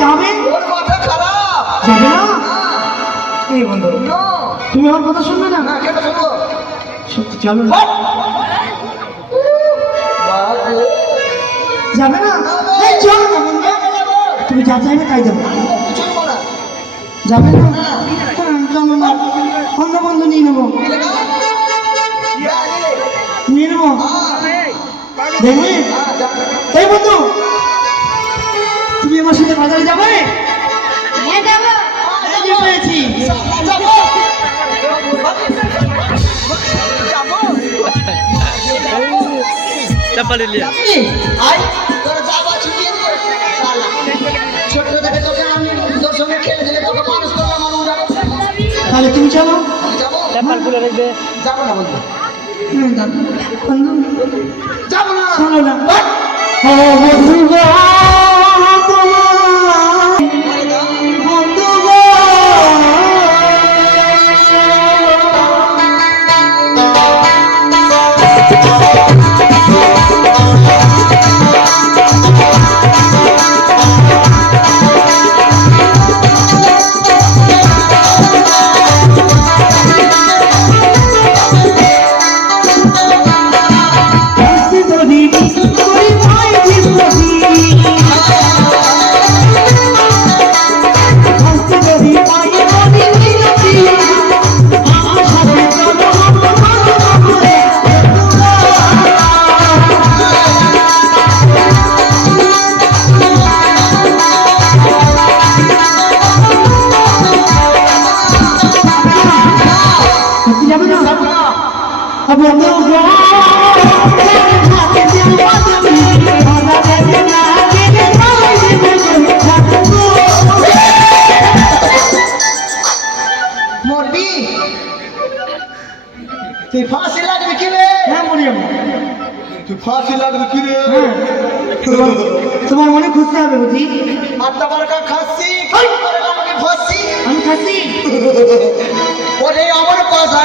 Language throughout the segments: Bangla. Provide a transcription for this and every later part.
যাবে? ওর মাথা খারাপ। যাবে না? এই বন্ধু, তুমি আমার কথা শুনবে না? না, কেন শুনবো? সত্যি চলো না। যাবে না? এই চলো না বন্ধু, তুমি যা চাইবে তাই দেবো। যাবে না? হ্যাঁ, চলো না, অন্য বন্ধু নিয়ে নেবো, নিয়ে নেবো, দেখবে? এই বন্ধু, তুমি আমার সাথে বাজারে যাবে? পেয়েছি। चप्पल लिया তাহলে তুমি চলো। चप्पल खुले रख दे যাবো না বন্ধু, বন্ধু যাবো না। চলো না। ও বন্ধু গো, বন্ধু গো, মরবি তুই, ফাঁসি লাগবে কি রে? হ্যাঁ মরে যাবো। তুই ফাঁসি লাগবে কি রে? হ্যাঁ, তোমার মনে খুশি হবে বুঝি? আটটা বারকা খাসি আমাকে ফাঁসি, আমি খাচ্ছি। ওরে আমার কথা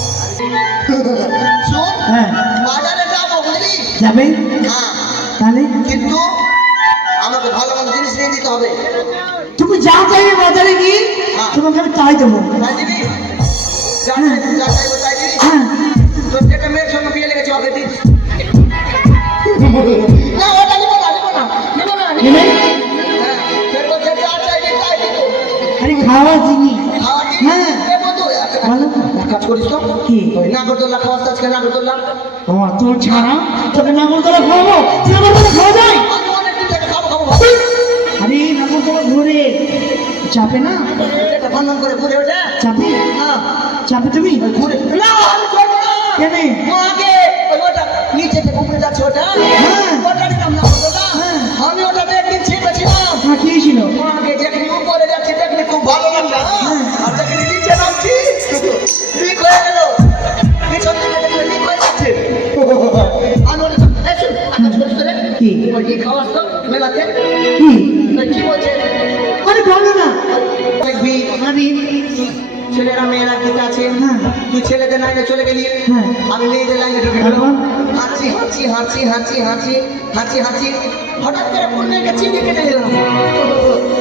কিছু হলে হ্যাঁ বাজারে যাবো বুঝলি? যাবে? হ্যাঁ, তাহলে কিন্তু আমাকে ভালো ভালো জিনিস নিয়ে দিতে হবে। তুমি যা চাইবে বাজারে গিয়ে তোমাকে আমি তাই দেবো। তাই দিবি? যা চাইবো, যা চাইবো তাই দিবি? হ্যাঁ তোর যেটা মেয়ের সঙ্গে বিয়ে লেগেছে ওকে দিস। না, ওটা নিবো না, নিবো না, নিবো না, নিবো নেবে? না। হ্যাঁ, তোর বলছে যা চাইবি তাই দিবো। আরে খাওয়া জিনিস। খাওয়া কি? হ্যাঁ। এ বন্ধু, বলো। এক কাজ করিস তো? কি? ওই নাগরদোল্লা খাওয়াস তো আজকে, নাগরদোল্লা? ও তোর ছাড়া তোকে নাগরদোলা খাওয়াবো? নাগরদোলা খাওয়া যায়? আমি অনেকদিন থেকে খাবো খাবো ভাবি। আরে নাগরদোলা ঘুরে চাপে না? এটা বন্ধন করে ঘুরে ওঠে? চাপে? হ্যাঁ, চাপে তুমি? ওই ঘুরে। না, আমি চড়বো না। কেন? ও আগে, ওই ওটা নিচে থেকে উপরে যাচ্ছে ওটা? হ্যাঁ। ওটারই নাম নাগরদোল্লা? হ্যাঁ। আমি ওটাতে একদিন ছিপেছিলাম। হ্যাঁ খেয়েছিল। ও আগে যেখানে উপরে যাচ্ছে দেখলে খুব ভালো লাগলো, হ্যাঁ? আর যেখানে নিচে নামছি ঠিক হয়ে গেল। পিছন দিকে দেখলে ঠিক হয়ে যাচ্ছে। আমি ওটা এই শোন, আকাশ করিস তো রে? কি? ওই কি খাওয়াস তো মেলাতে? কি? ওই কি বলছে? আরে বলো না। দেখবি আরে ছেলেরা মেয়েরা গীতা আছে, হ্যাঁ। তুই ছেলেদের লাইনে চলে গেলি, হ্যাঁ। আমি মেয়েদের লাইনে ঢুকে তারপর? গেলাম। হাঁচি হাঁচি হাঁচি হাঁচি হাঁচি হাঁচি হাঁচি হঠাৎ করে পুণ্যকে চিঠি কেটে দিলাম।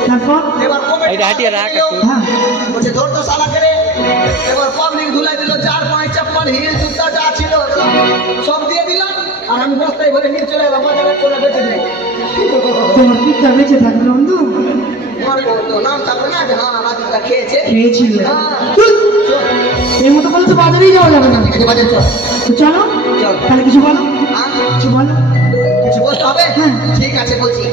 তারপর? এবার কমিটি এইটা হাঁটিয়ে রাখ একটু। হ্যাঁ বলছে ধর তো শালা করে। এবার পাবলিক ধুলাই দিল, 4-5 চপ্পল হিল জুতা যা ছিল সব দিয়ে দিলাম, আর আমি বস্তায় ভরে নিয়ে চলে এলাম বাজারে, চলে বেঁচে দিই। তোমার পিতা বেঁচে থাকবে বন্ধু? মরবো তো, নাম থাকবে না যে হ্যাঁ রাজুটা খেয়েছে। খেয়েছিল। হ্যাঁ। চুপ! এই মতো বলে তো বাজারেই যাওয়া যাবে না। ঠিক আছে, বাজারে চল। তো চলো চল। তাহলে কিছু বলো, হ্যাঁ? কিছু বলো। কিছু বলতে হবে? হ্যাঁ। ঠিক আছে বলছি।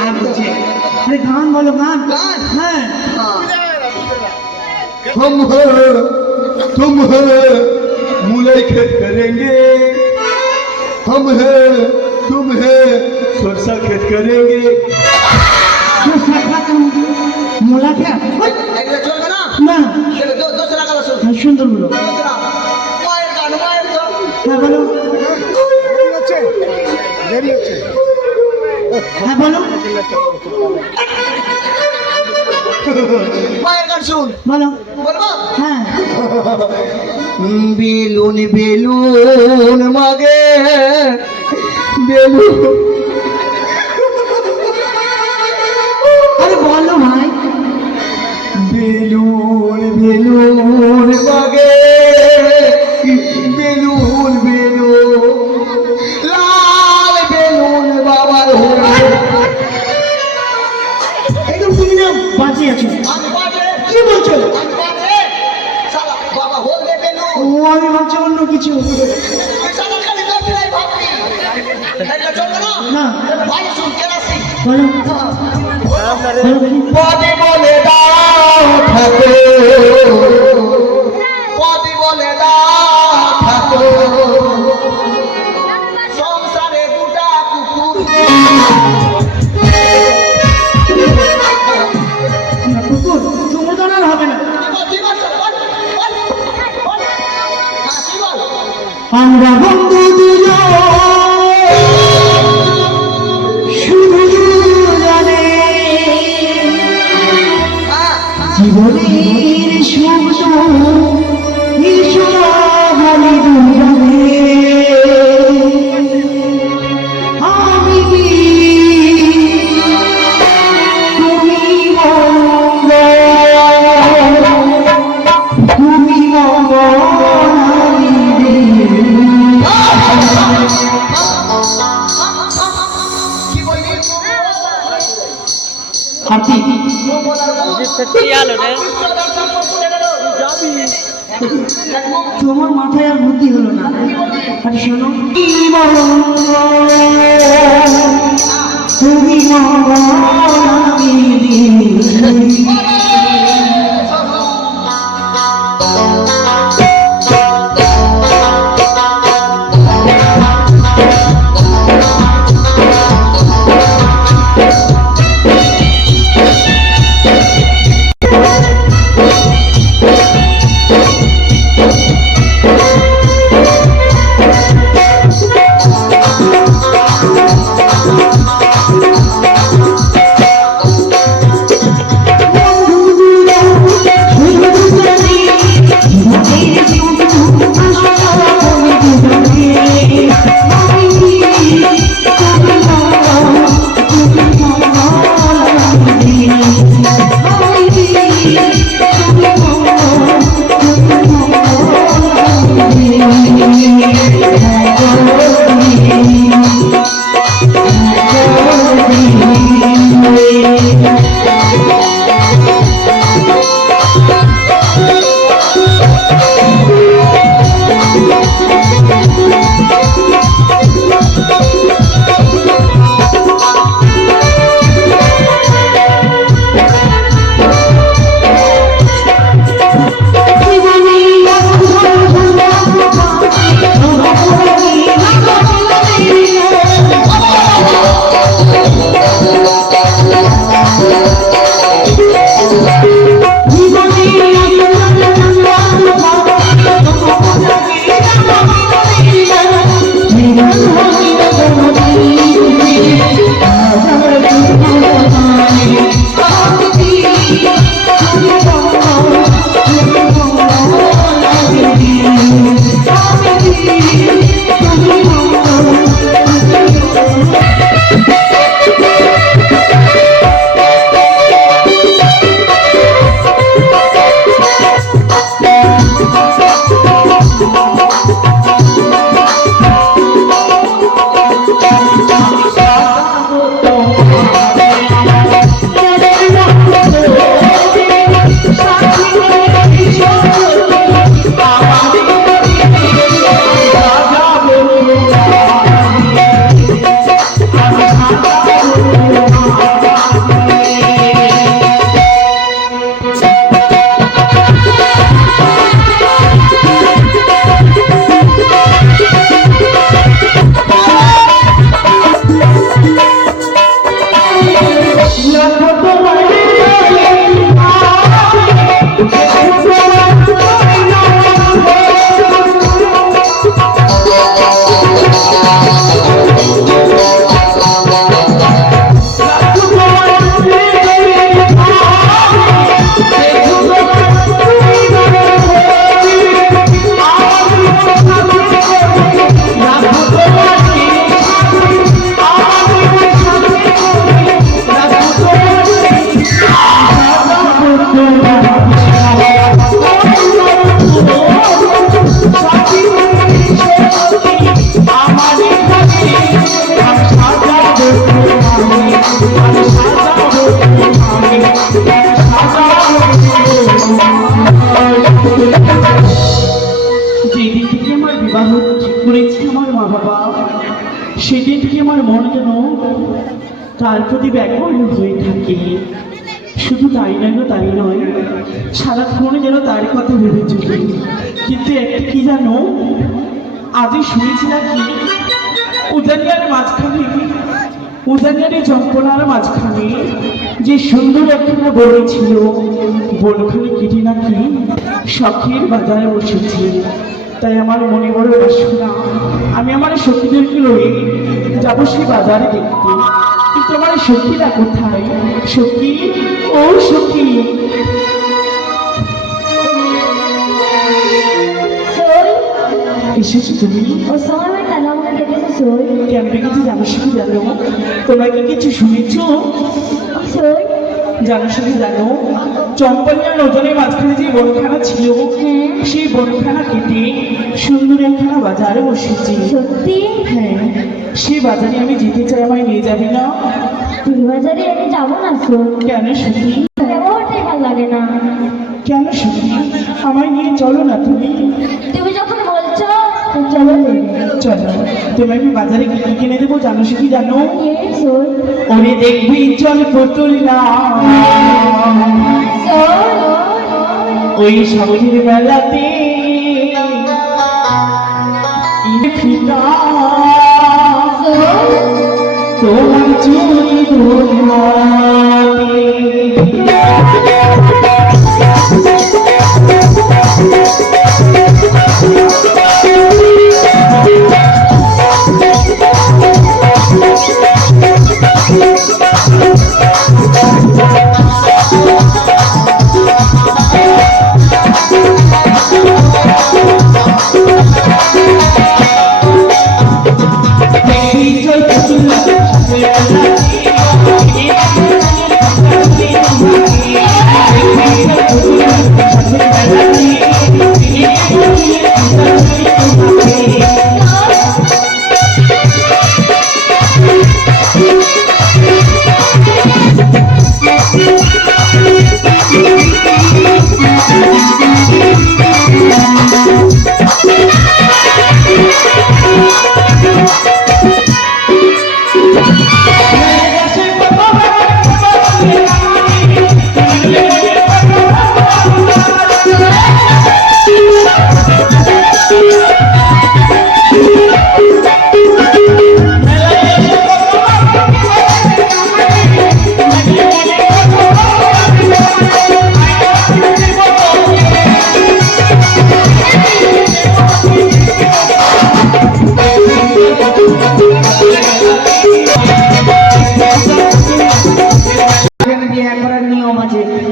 আর বলছে আরে গান বলো, গান। গান? হ্যাঁ हम हो तुम हो मूले खेत करेंगे, हम है तुम है सरसा खेत करेंगे। মোলা খা এগুলো চলবে না? না। দোসরা সুন্দর হলো। মায়ের গান মায়ের গান হ্যাঁ বলো, হ্যাঁ বলো, মায়ের গান শুন বলো, বলবো হ্যাঁ। বেলুন বেলুন মাগে বেলুন আরে বলো ভাই। বেলুন বেলুন মাগে বেলুন বেলুন লাল বেলুন বাবার একদম তুমি না বাঁচে আছো। আমি বাজে কি বলছো? আমি বাজে শালা বাবা হল দে বেলুন ও আমি ভাবছি অন্য কিছু। শালা খালি দোষে নাই ভাবছি এটা চলবে না না ভালো শুন কেরাসি বলো, পদে বলে দাও ঠাকুর পদে বলে দাও ঠাকুর সংসারে দুটা কুকুর না কুকুর তোমার তো আর হবে না। আমরা বন্ধু দুজন, শুধু দুজনে জীবনের সুখ ঈশ্বরী দুজনে। আমি কি তুমি মঙ্গল, তুমি মঙ্গল আমি হাতি। তোমার মাথায় আর বুদ্ধি হলো না। আর শোনো, তুমি বন্ধু যেদিন থেকে আমার বিবাহ ঠিক করেছি আমার মা বাবা, সেদিন থেকে আমার মন যেন তার প্রতি ব্যাকুল হয়ে থাকে। শুধু তাই নয়, সারাক্ষণ যেন তার কথা ভেবে চলি। কিন্তু একটা কি জানো, আজই শুনেছি নাকি উজানিয়ার যন্ত্রণার মাঝখানে যে সুন্দর একটা বন ছিল, বনখানে কেটে নাকি শখের বাজারে বসেছে। তাই আমার মনে বড় বাসনা, আমি আমার সখীদেরকে লয়ে যাবো সেই বাজারে দেখতে। কিন্তু আমার সখীরা কোথায়? সখী, ও সখী, এসেছো তুমি? কেন ডেকেছি জানো সখী জানো? তোমরা কি কিছু শুনেছো? জানো সখী জানো, চম্পালিয়া নজনের মাঝখানে যে বনখানা ছিল, সেই বনখানা কেটে সুন্দর একখানা বাজারে বসেছি। সত্যি? হ্যাঁ, সেই বাজারে আমি যেতে চাই, আমায় নিয়ে যাবি না? তুই বাজারে আমি যাবো না শোন। কেন সখী? ব্যবহারটাই ভালো লাগে না। কেন সখী? আমায় নিয়ে চলো না তুমি। তুমি যখন বলছো তো চলো দেবে। চলো, তুমি আমি বাজারে কি কি কিনে দেবো জানো সখী জানো? শোন ওরে দেখবি চল পুতুল না, ওই শখের মেলাতে ফিতা তোমার চুরি ধরতে।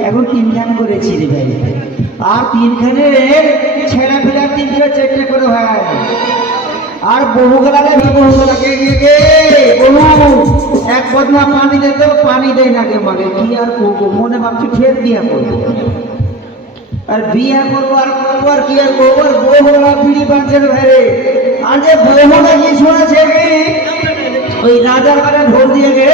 এখন তিনখান করেছি রে ভাই, আর তিনখানে ছেলে ফেলে তিনটে চারটে করে হয়। আর বহুগুলা দেখি বহুগুলাকে বহু এক বদনা পানি দিতে পানি দেয় না কে, মানে কি আর করবো, মনে ভাবছি ফের বিয়া করবো। আর বিয়া করবো আর করবো আর কি আর করবো, আর বহুগুলা পিড়ি বাঁধছে রে ভাই। আর যে বহুটা কি শুনেছে ওই রাজার বারে ভোট দিয়ে গে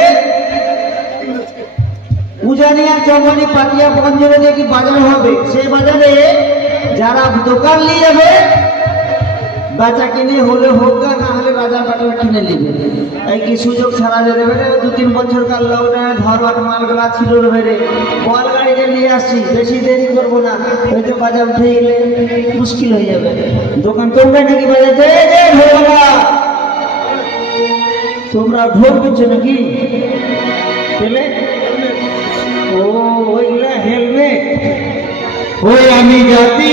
উজানিয়া চমনি পাতিয়া পঞ্জরে যে কি বাজার হবে, সেই বাজারে যারা দোকান নিয়ে যাবে বাচ্চা কিনে হলে হোক না হলে বাজার বাজার কিনে নেবে। এই কি সুযোগ ছাড়া যাবে রে, 2-3 বছর কাল লকডাউনে ধরবার মালগুলা ছিল রে রে, বল গাড়িতে নিয়ে আসছি, বেশি দেরি করবো না, হয়তো বাজার উঠে গেলে মুশকিল হয়ে যাবে। দোকান তোমরা নাকি বাজাতে তোমরা ভোট দিচ্ছ নাকি? পেলে ও ওইগুলা হেলমেট, ওই আমি জাতি